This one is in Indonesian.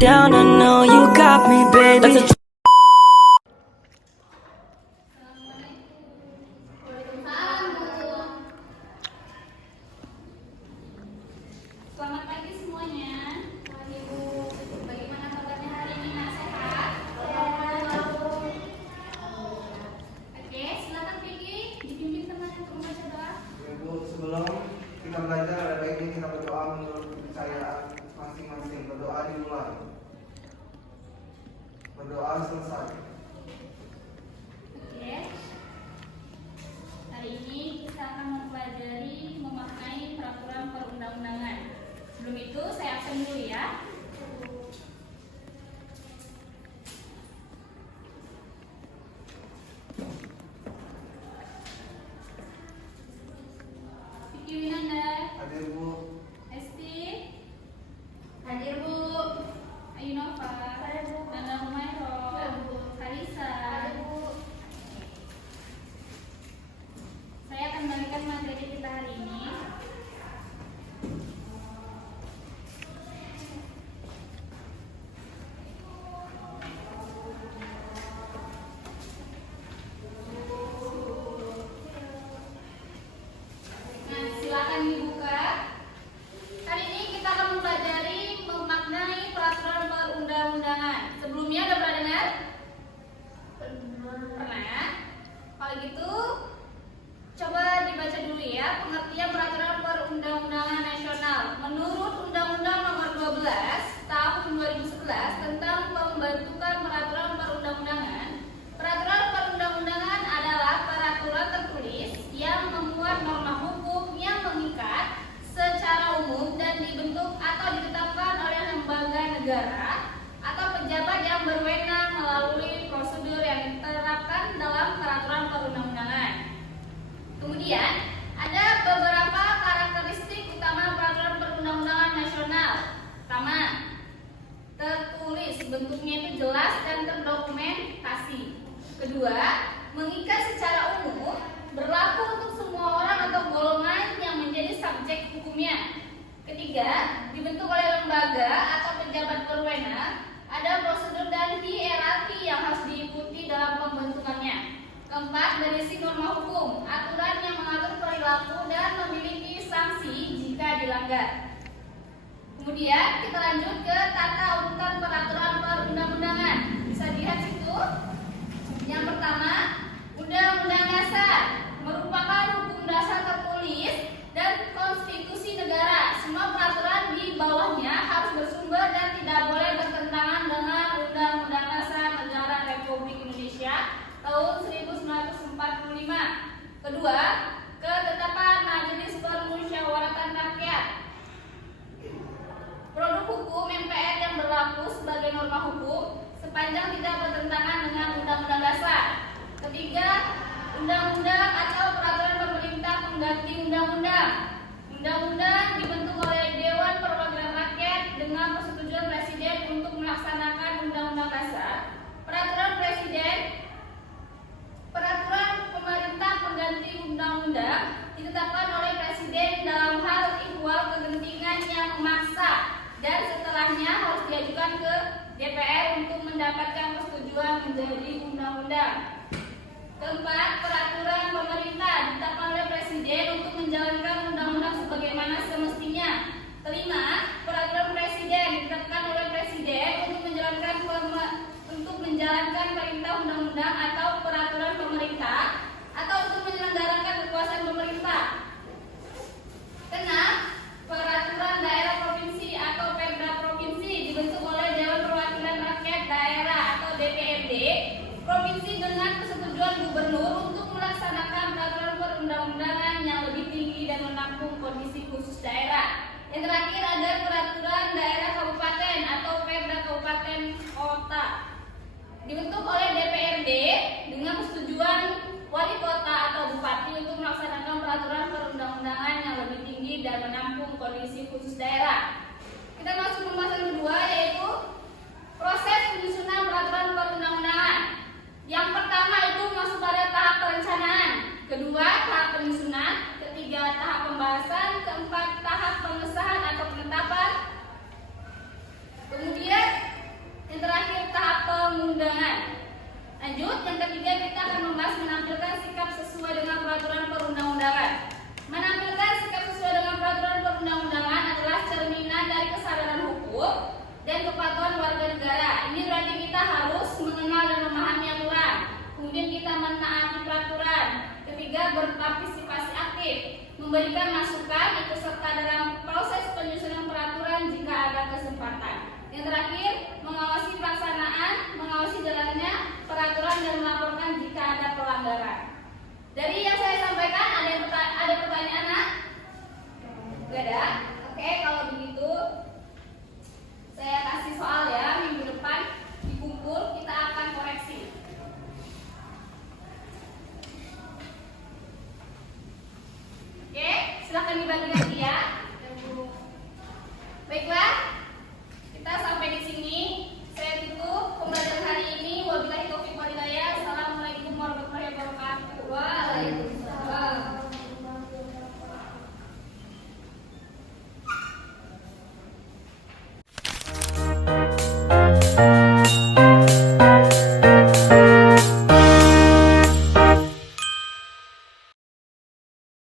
down, I know you got me, baby. Selamat pagi semuanya. Ibu, bagaimana kabarnya hari ini? Nak sehat? Oke, silakan Vicky, dipimpin teman untuk membaca doa. Ibu, sebelum kita belajar, ada baiknya kita berdoa menurut kepercayaan masing-masing. Berdoa dimulai. Berdoa selesai. Oke. Hari ini kita akan mempelajari memaknai peraturan perundang-undangan. Sebelum itu saya absen dulu ya. Vicky Winanda, Hadir Bu. Esti, hadir Bu. Ayu Nova, Nana Humayro, Karisa. Saya akan membagikan materi kita hari ini. Nah, silakan dibuka. Hari ini kita akan mempelajari memaknai peraturan perundang-undangan. Sebelumnya udah pernah dengar? Pernah? Kalau gitu, coba dibaca dulu ya pengertian peraturan perundang-undangan nasional. Menurut Undang-Undang Nomor 12 Tahun 2011 tentang pembentukan peraturan perundang-undangan, peraturan perundang-undangan adalah peraturan tertulis yang memuat norma hukum yang mengikat secara umum dan dibentuk atau ditetapkan oleh lembaga negara atau pejabat yang berwenang melalui prosedur yang diterapkan dalam peraturan perundang-undangan. Kemudian, ada beberapa karakteristik utama peraturan perundang-undangan nasional. Pertama, tertulis, bentuknya itu jelas dan terdokumentasi. Kedua, mengikat secara umum, berlaku untuk semua orang atau golongan yang menjadi subjek hukumnya. Ketiga, dibentuk oleh lembaga atau pejabat berwenang, ada prosedur dan hierarki yang harus diikuti dalam pembentukannya. Keempat, berisi norma hukum, aturan yang mengatur perilaku dan memiliki sanksi jika dilanggar. Kemudian kita lanjut ke tata urutan peraturan perundang-undangan. Bisa dilihat situ. Yang pertama, Undang-Undang Dasar merupakan hukum dasar tertulis dan konstitusi negara. Semua peraturan di bawahnya harus bersumber dan tidak boleh bertentangan dengan Undang-Undang Dasar Negara Republik Indonesia tahun 1945. Kedua, ketetapan Majelis Permusyawaratan Rakyat. Produk hukum MPR yang berlaku sebagai norma hukum sepanjang tidak bertentangan dengan Undang-Undang Dasar. Ketiga, undang-undang atau peraturan pemerintah pengganti undang-undang. Undang-undang dibentuk oleh Dewan Perwakilan Rakyat dengan persetujuan Presiden untuk melaksanakan Undang-Undang Dasar. Peraturan Presiden, peraturan pemerintah pengganti undang-undang ditetapkan oleh Presiden dalam hal ihwal kegentingan yang memaksa dan setelahnya harus diajukan ke DPR untuk mendapatkan persetujuan menjadi undang-undang. Keempat, peraturan pemerintah ditetapkan oleh Presiden untuk menjalankan undang-undang sebagaimana semestinya. Kelima, peraturan Presiden ditetapkan oleh Presiden untuk menjalankan perintah undang-undang atau peraturan pemerintah atau untuk menyelenggarakan kekuasaan pemerintah. Keenam, peraturan daerah provinsi atau Perda provinsi dibentuk oleh Dewan Perwakilan Rakyat Daerah atau DPRD provinsi dengan persetujuan gubernur untuk melaksanakan peraturan perundang-undangan yang lebih tinggi dan menampung kondisi khusus daerah. Yang terakhir ada peraturan daerah kabupaten atau Perda kabupaten kota dibentuk oleh DPRD dengan persetujuan wali kota atau bupati untuk melaksanakan peraturan perundang-undangan yang lebih tinggi dan menampung kondisi khusus daerah. Kita masuk ke pembahasan kedua, yaitu proses penyusunan peraturan perundang-undangan. Yang pertama itu masuk pada tahap perencanaan, kedua tahap penyusunan, ketiga tahap pembahasan, keempat tahap pengesahan atau penetapan, kemudian berpartisipasi aktif, memberikan masukan, ikut serta dalam proses penyusunan peraturan jika ada kesempatan. Yang terakhir, mengawasi pelaksanaan, mengawasi jalannya peraturan dan melaporkan jika ada pelanggaran. Dari yang saya sampaikan, ada pertanyaan, Nak? Gak ada? Oke, kalau begitu saya kasih soal ya, minggu depan dikumpul, kita akan koreksi. Oke, silakan dibagikan.